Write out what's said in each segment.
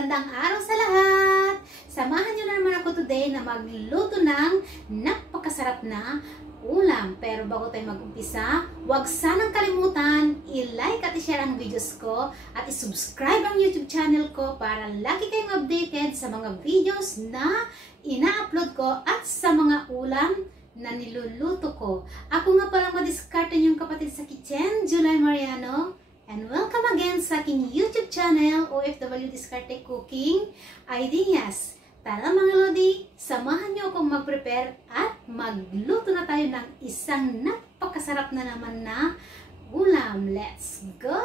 magandang araw sa lahat! Samahan nyo na naman ako today na magluto ng napakasarap na ulam. Pero bago tayo mag-umpisa, huwag sanang kalimutan i-like at i-share ang videos ko at i-subscribe ang YouTube channel ko para lagi kayong updated sa mga videos na ina-upload ko at sa mga ulam na niluluto ko. Ako nga palang madiskarte niyong kapatid sa kitchen, July Mariano. And welcome again sa aking YouTube channel, OFW Diskarte Cooking Ideas. Tara mga lodi, samahan niyo akong mag-prepare at magluto na tayo ng isang napakasarap na naman na ulam. Let's go!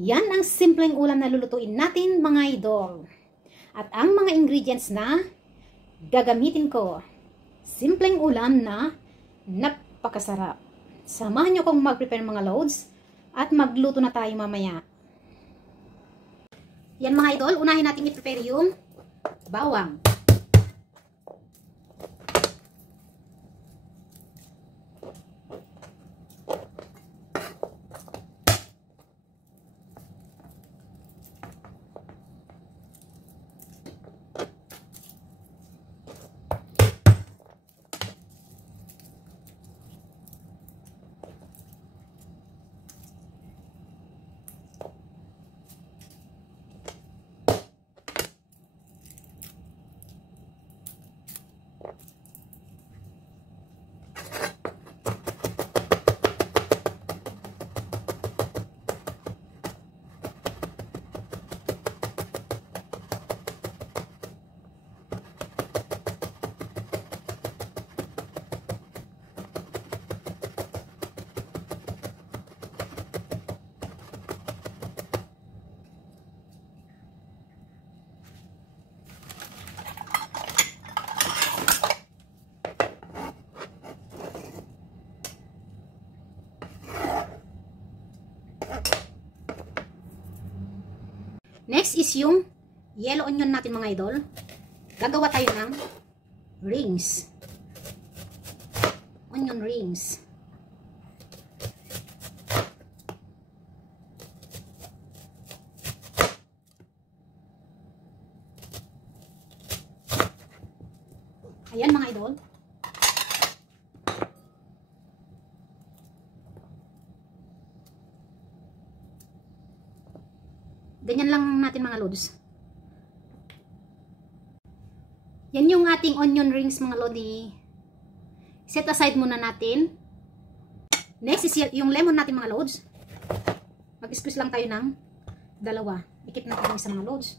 Yan ang simpleng ulam na lulutuin natin mga idol. At ang mga ingredients na gagamitin ko. Simpleng ulam na napakasarap. Samahan nyo kong mag-prepare mga loads at magluto na tayo mamaya. Yan mga idol, unahin natin i-prepare yung bawang. Next is yung yellow onion natin mga idol. Gagawa tayo ng rings. Onion rings. Ayan mga idol. Ganyan lang natin mga lods. Yan yung ating onion rings mga lodi. Set aside muna natin. Next is yung lemon natin mga lods. Mag-squeeze lang tayo ng dalawa. Ikip natin sa mga lods.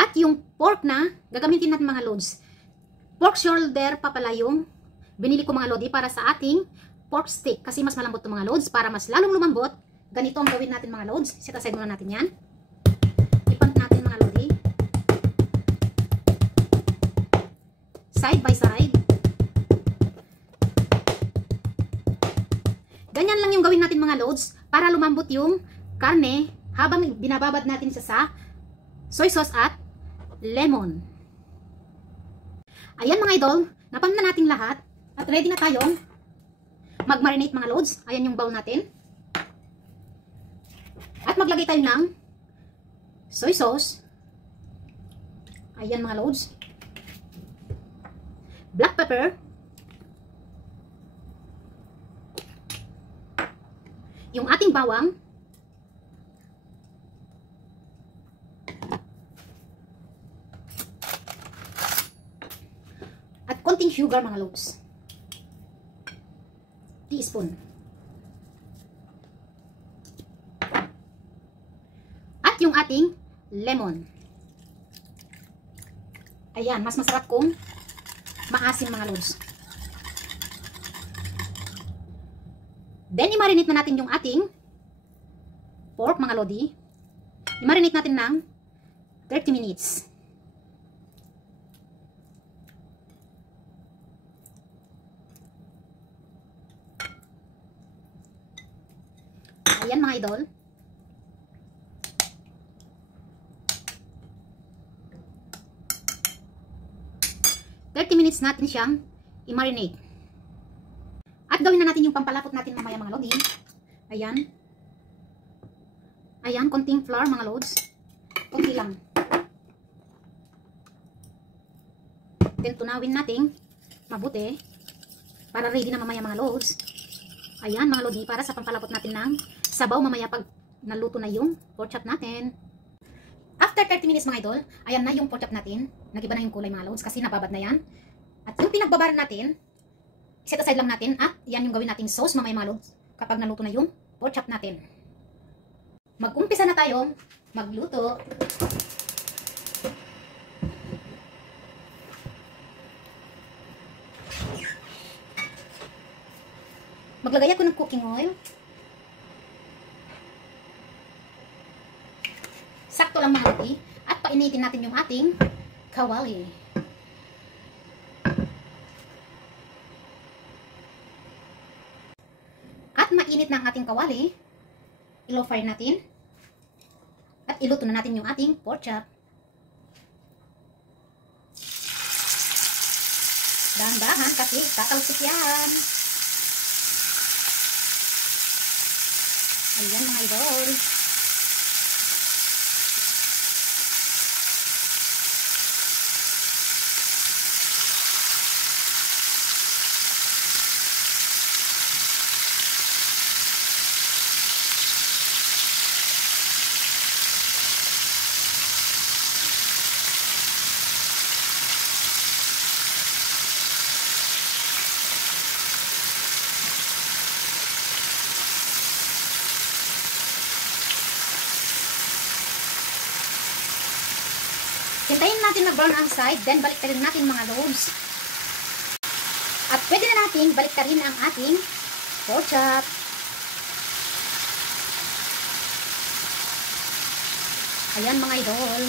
At yung pork na gagamitin natin mga loads. Pork shoulder pa pala yung binili ko mga lodi para sa ating pork steak. Kasi mas malambot itong mga loads. Para mas lalong lumambot, ganito ang gawin natin mga loads. Set aside muna natin yan. Ipant natin mga lodi. Side by side. Ganyan lang yung gawin natin mga loads para lumambot yung karne habang binababad natin siya sa soy sauce at lemon. Ayan mga idol, napam na natin lahat at ready na tayong mag-marinate mga loads. Ayan yung bowl natin. At maglagay tayo ng soy sauce. Ayan mga loads. Black pepper. Yung ating bawang. Konting sugar mga loads. Teaspoon. At yung ating lemon. Ayan, mas masarap kung maasim mga loads. Then, i-marinate na natin yung ating pork mga lodi. I-marinate natin ng 30 minutes. Ayan mga idol. Minutes natin siyang i-marinate. At gawin na natin yung pampalapot natin mamaya mga lodi. Ayan. Ayan, konting flour mga lods. Konti lang. Then tunawin natin mabuti para ready na mamaya mga lods. Ayan mga lodi, para sa pampalapot natin ng sabaw mamaya pag naluto na yung pork chop natin. After 30 minutes mga idol, ayan na yung pork chop natin. Nagiba na yung kulay mga lods kasi nababad na yan. At yung pinagbabara natin, set aside lang natin at yan yung gawin nating sauce mamaya mga lods kapag naluto na yung pork chop natin. Mag-umpisa na tayong magluto. Maglagay ako ng cooking oil. Sakto lang mga lodi. At painitin natin yung ating kawali. At mainit na ang ating kawali, i-low fire natin. At iluto na natin yung ating pork chop. Dahan-dahan kasi tatalsik yan. Ayan mga idol. Hintayin natin mag-brown ang side, then balik rin natin mga loads. At pwede na natin balik rin ang ating pork chop. Ayan mga idol.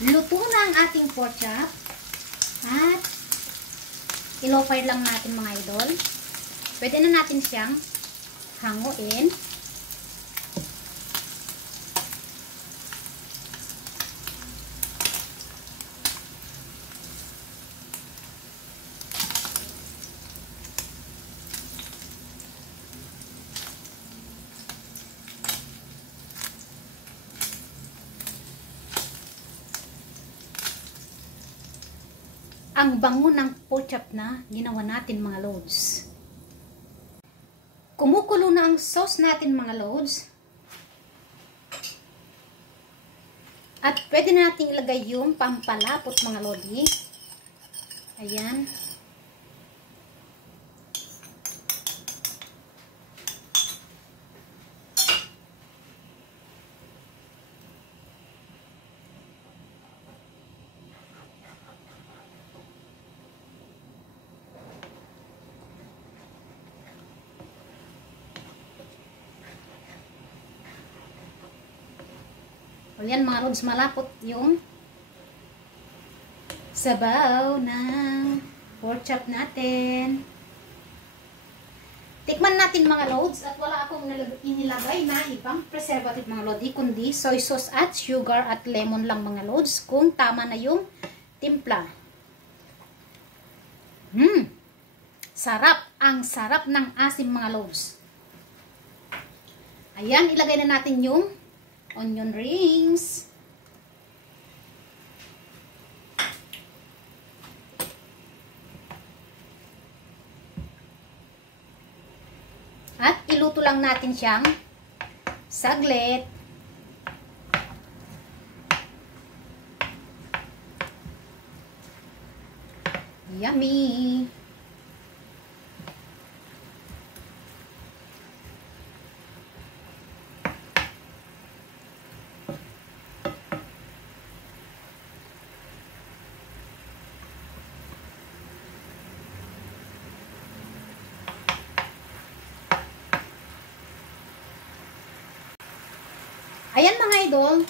Luto na ang ating pork chop. At i-low fire lang natin mga idol. Pwede na natin siyang hanguin. Ang bango ng pork chop na ginawa natin mga loads. Kumukulo na ang sauce natin mga loads. At pwede na natin ilagay yung pampalapot mga lodi. Ayan. Ayan mga lods, malapot yung sabaw ng pork chop natin. Tikman natin mga lods at wala akong inilagay na ibang preservative mga lodi, kundi soy sauce at sugar at lemon lang mga lods kung tama na yung timpla. Sarap! Ang sarap ng asim mga lods. Ayan, ilagay na natin yung onion rings. At iluto lang natin siyang saglit. Yummy! Ayan mga idol,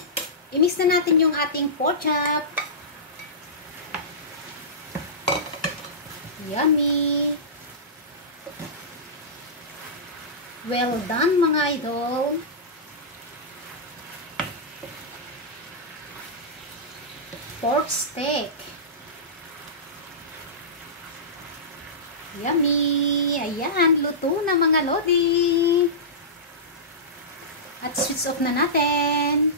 i-mix na natin yung ating pork chop. Yummy! Well done mga idol! Pork steak. Yummy! Ayan, luto na mga lodi. At switch off na natin.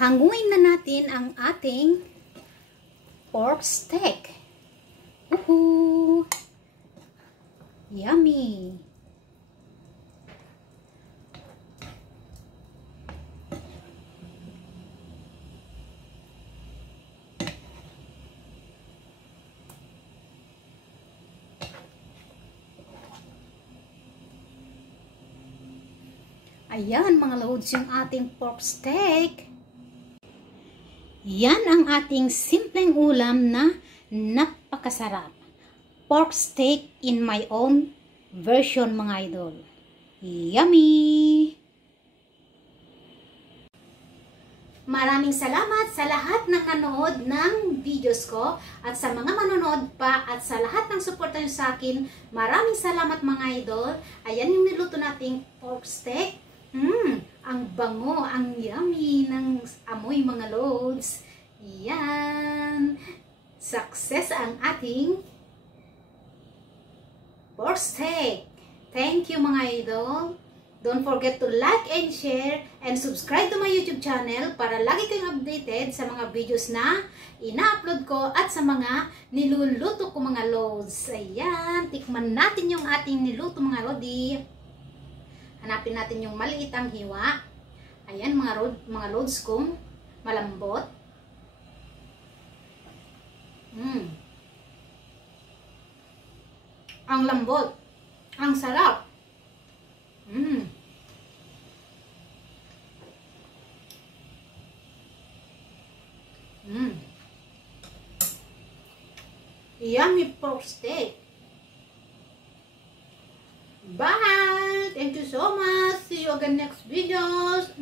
Hanguin na natin ang ating pork steak. Woohoo! Yummy! Ayan mga loads yung ating pork steak. Yan ang ating simpleng ulam na napakasarap. Pork steak in my own version mga idol. Yummy! Maraming salamat sa lahat ng nanood ng videos ko at sa mga manonood pa at sa lahat ng suporta nyo sa akin. Maraming salamat mga idol. Ayan yung niluto nating pork steak. Ang bango, ang yummy ng amoy mga loads. Yan. Success ang ating pork steak. Thank you mga idol. Don't forget to like and share and subscribe to my YouTube channel para lagi kayong updated sa mga videos na ina-upload ko at sa mga niluluto ko mga loads. Ayan, tikman natin yung ating niluto mga lodi. Hanapin natin yung maliit ang hiwa. Ayan mga loads kong malambot. Ang lambot. Ang sarap. Yummy pork steak. Bye! Thank you so much. See you again next videos.